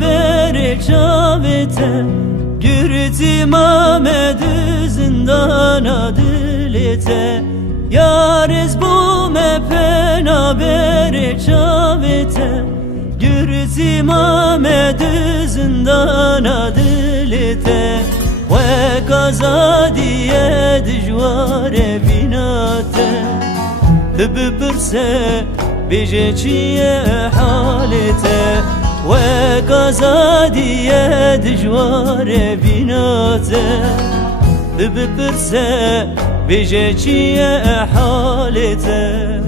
beri çavete Gürtim Ahmed'ü zindana dilete Yariz bu mepena beri çavete Gürtim Ahmed'ü zindana dilete Ve gaza diye dijware binate Bibirse bije çiye halete Ve gaza diye dijware binate Bibirse bije çiye halete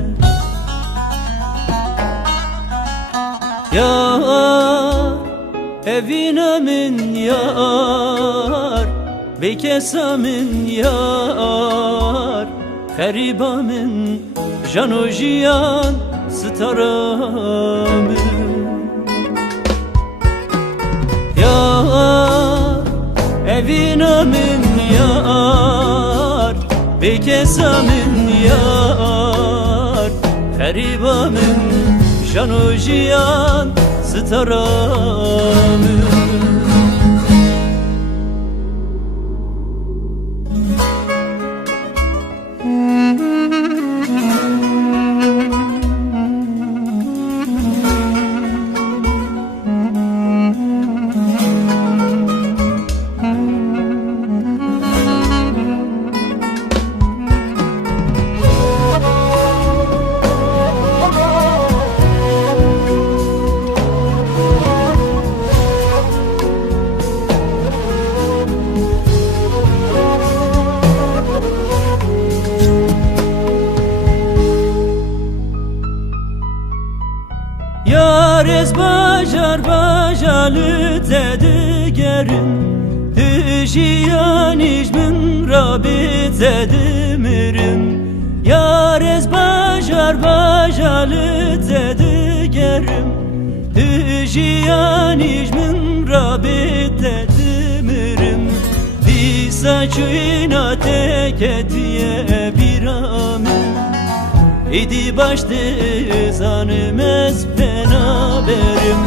Yar evine min yar Bekesa min yar Geriba min jano jiyan stara min Yar evine min yar Bekesa min yar Geriba min jano jiyan stara min Yariz bajar bajalı digerin Düşiyan icmin rabit edimirim Yariz bajar bajalı digerim Düşiyan icmin rabit edimirim Disa çuyna teketiye biramim İdi başta zanımız fena berim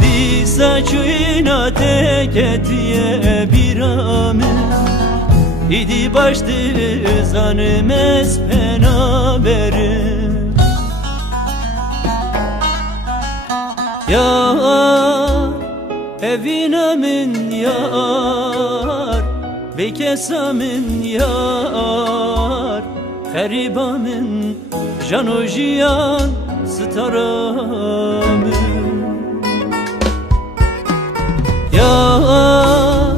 Disa çuyna teketiye biramim İdi başta zanımız fena berim Yar evine min yar Bekesa min yar Geriba min jano jiyan stara min Yar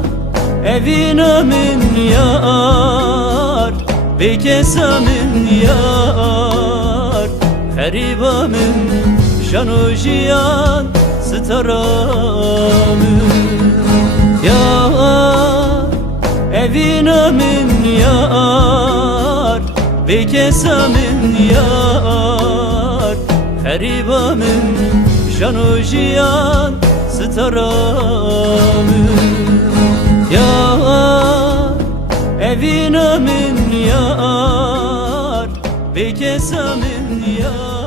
evine min yar Bekesa min yar Geriba min jano jiyan stara min Yar evine min yar Bekesa min yar Geriba min jano jiyan stara min Yar evine min yar Bekesa min yar